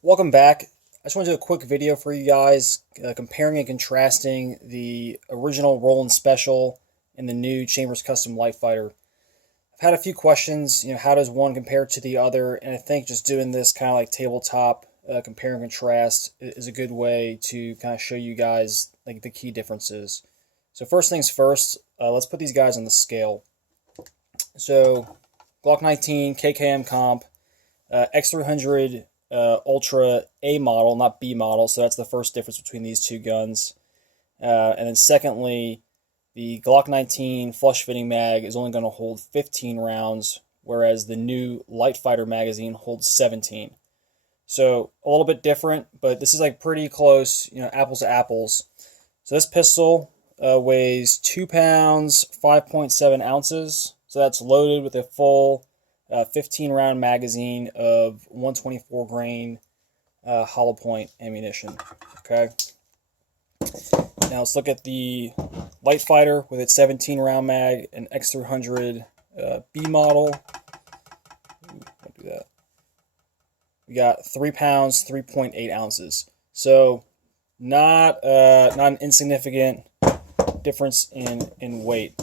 Welcome back. I just want to do a quick video for you guys comparing and contrasting the original Roland Special and the new Chambers Custom Light Fighter. I've had a few questions, how does one compare to the other? And I think just doing this kind of like tabletop compare and contrast is a good way to kind of show you guys like the key differences. So first things first, let's put these guys on the scale. So Glock 19 KKM comp, X300 Ultra A model, not B model, so that's the first difference between these two guns. And then secondly, the Glock 19 flush fitting mag is only going to hold 15 rounds, whereas the new Light Fighter magazine holds 17. So a little bit different, but this is like pretty close, apples to apples. So this pistol weighs 2 pounds, 5.7 ounces. So that's loaded with a full 15 round magazine of 124 grain hollow point ammunition. Okay. Now let's look at the Light Fighter with its 17 round mag and X300 B model. I'll do that. We got 3 pounds, 3.8 ounces. So not an insignificant difference in weight.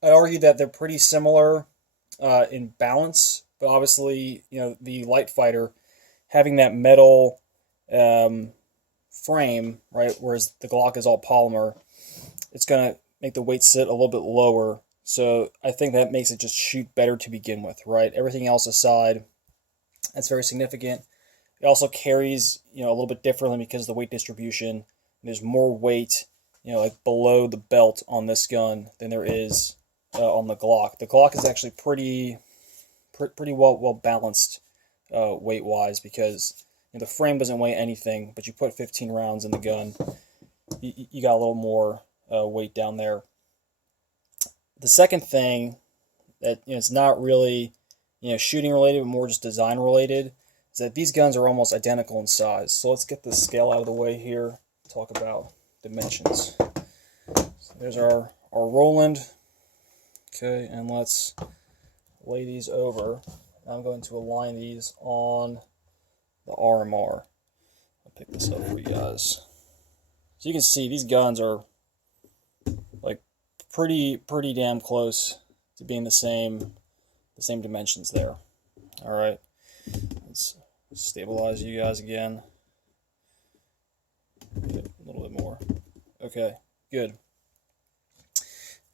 I'd argue that they're pretty similar in balance, but obviously, the Light Fighter having that metal frame, right, whereas the Glock is all polymer, it's going to make the weight sit a little bit lower. So I think that makes it just shoot better to begin with, right? Everything else aside, that's very significant. It also carries, a little bit differently because of the weight distribution. There's more weight, like below the belt on this gun than there is on the Glock. The Glock is actually pretty well balanced weight wise because the frame doesn't weigh anything, but you put 15 rounds in the gun, you got a little more weight down there. The second thing that it's not really shooting related, but more just design related, is that these guns are almost identical in size. So let's get the scale out of the way here. Talk about dimensions. So there's our Roland. Okay, and let's lay these over. I'm going to align these on the RMR. I'll pick this up for you guys. So you can see these guns are like pretty damn close to being the same dimensions there. All right, let's stabilize you guys again. A little bit more. Okay, good.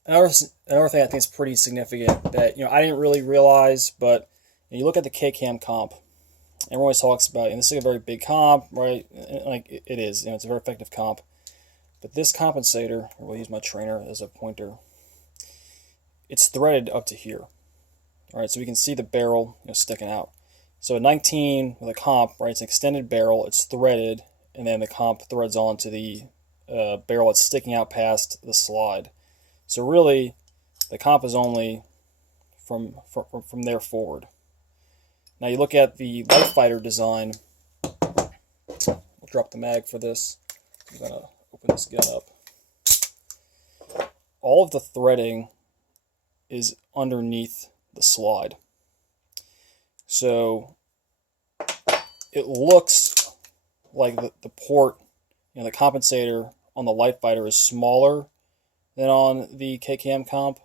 Another thing I think is pretty significant that I didn't really realize, but you look at the KCAM comp. Everyone always talks about, and this is a very big comp, right? Like it is, it's a very effective comp. But this compensator, we'll use my trainer as a pointer. It's threaded up to here. All right, so we can see the barrel sticking out. So a 19 with a comp, right? It's an extended barrel. It's threaded, and then the comp threads onto the barrel that's sticking out past the slide. So really, the comp is only from there forward. Now you look at the Light Fighter design. We'll drop the mag for this. I'm going to open this gun up. All of the threading is underneath the slide. So it looks like the port, the compensator on the Light Fighter is smaller than on the KKM comp.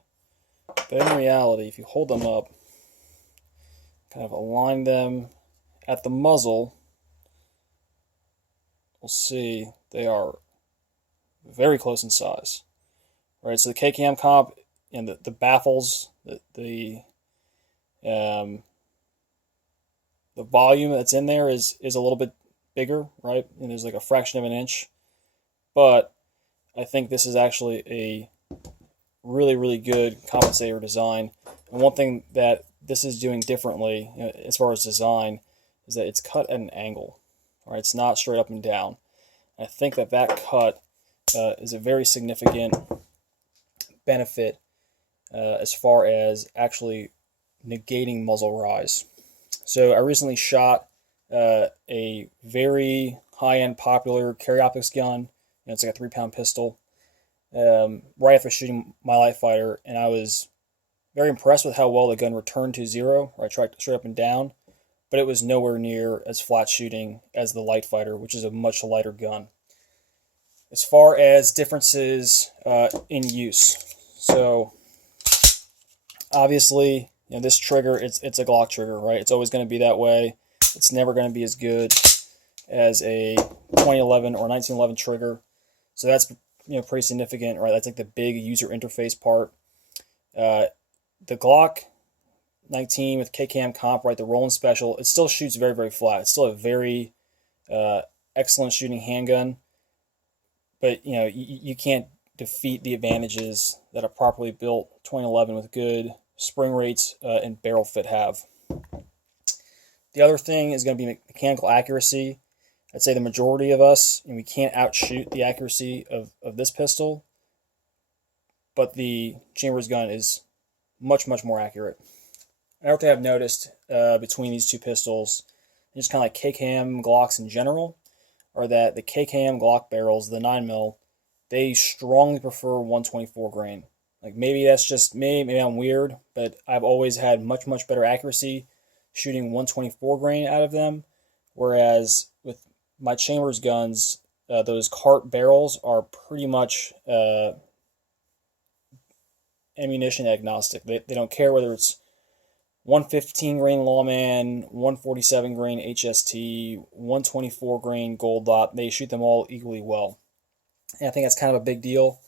But in reality, if you hold them up, kind of align them at the muzzle, we'll see they are very close in size. Right, so the KKM comp and the baffles, the volume that's in there is a little bit bigger, right? And there's like a fraction of an inch. But I think this is actually a really good compensator design. And one thing that this is doing differently, as far as design, is that it's cut at an angle. Right? It's not straight up and down. And I think that cut is a very significant benefit as far as actually negating muzzle rise. So I recently shot a very high-end popular carry optics gun. It's like a 3-pound pistol. Right after shooting my Light Fighter, and I was very impressed with how well the gun returned to zero. Right, tracked straight up and down. but it was nowhere near as flat shooting as the Light Fighter, which is a much lighter gun. As far as differences in use, so obviously, this trigger, it's a Glock trigger, right? It's always going to be that way. It's never going to be as good as a 2011 or 1911 trigger. So that's pretty significant, right? That's like the big user interface part. The Glock 19 with KKM comp, right? The Roland Special, it still shoots very, very flat. It's still a very excellent shooting handgun, but you can't defeat the advantages that a properly built 2011 with good spring rates and barrel fit have. The other thing is going to be mechanical accuracy. I'd say the majority of us, we can't outshoot the accuracy of this pistol, but the Chambers gun is much, much more accurate. Another thing I've noticed between these two pistols, just kind of like KKM Glocks in general, are that the KKM Glock barrels, the 9mm, they strongly prefer 124 grain. Like, maybe that's just me, maybe I'm weird, but I've always had much, much better accuracy shooting 124 grain out of them, whereas with my Chambers guns, those cart barrels are pretty much ammunition agnostic. They don't care whether it's 115 grain Lawman, 147 grain HST, 124 grain Gold Dot. They shoot them all equally well. And I think that's kind of a big deal,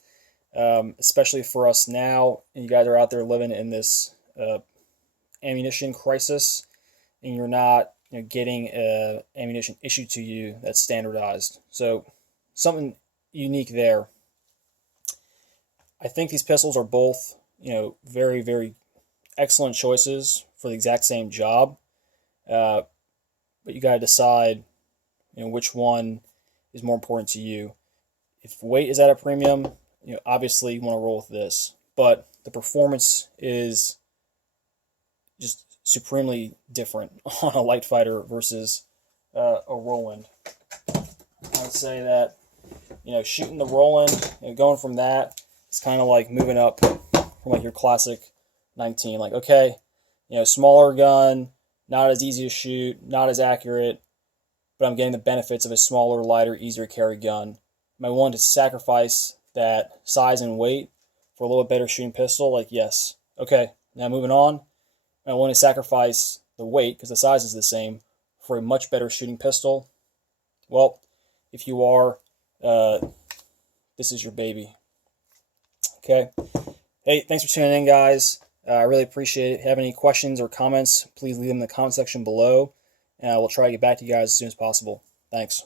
especially for us now. And you guys are out there living in this ammunition crisis, and you're not getting ammunition issued to you that's standardized. So something unique there. I think these pistols are both, very, very excellent choices for the exact same job. But you got to decide, which one is more important to you. If weight is at a premium, obviously you want to roll with this. But the performance is just supremely different on a Light Fighter versus a Roland. I would say that, shooting the Roland, going from that, it's kind of like moving up from like your classic 19. Like, okay, smaller gun, not as easy to shoot, not as accurate, but I'm getting the benefits of a smaller, lighter, easier to carry gun. Am I willing to sacrifice that size and weight for a little bit better shooting pistol? Like, yes. Okay, now moving on. Am I willing to sacrifice the weight, because the size is the same, for a much better shooting pistol? Well, if you are, this is your baby. Okay. Hey, thanks for tuning in, guys. I really appreciate it. If you have any questions or comments, please leave them in the comment section below, and I will try to get back to you guys as soon as possible. Thanks.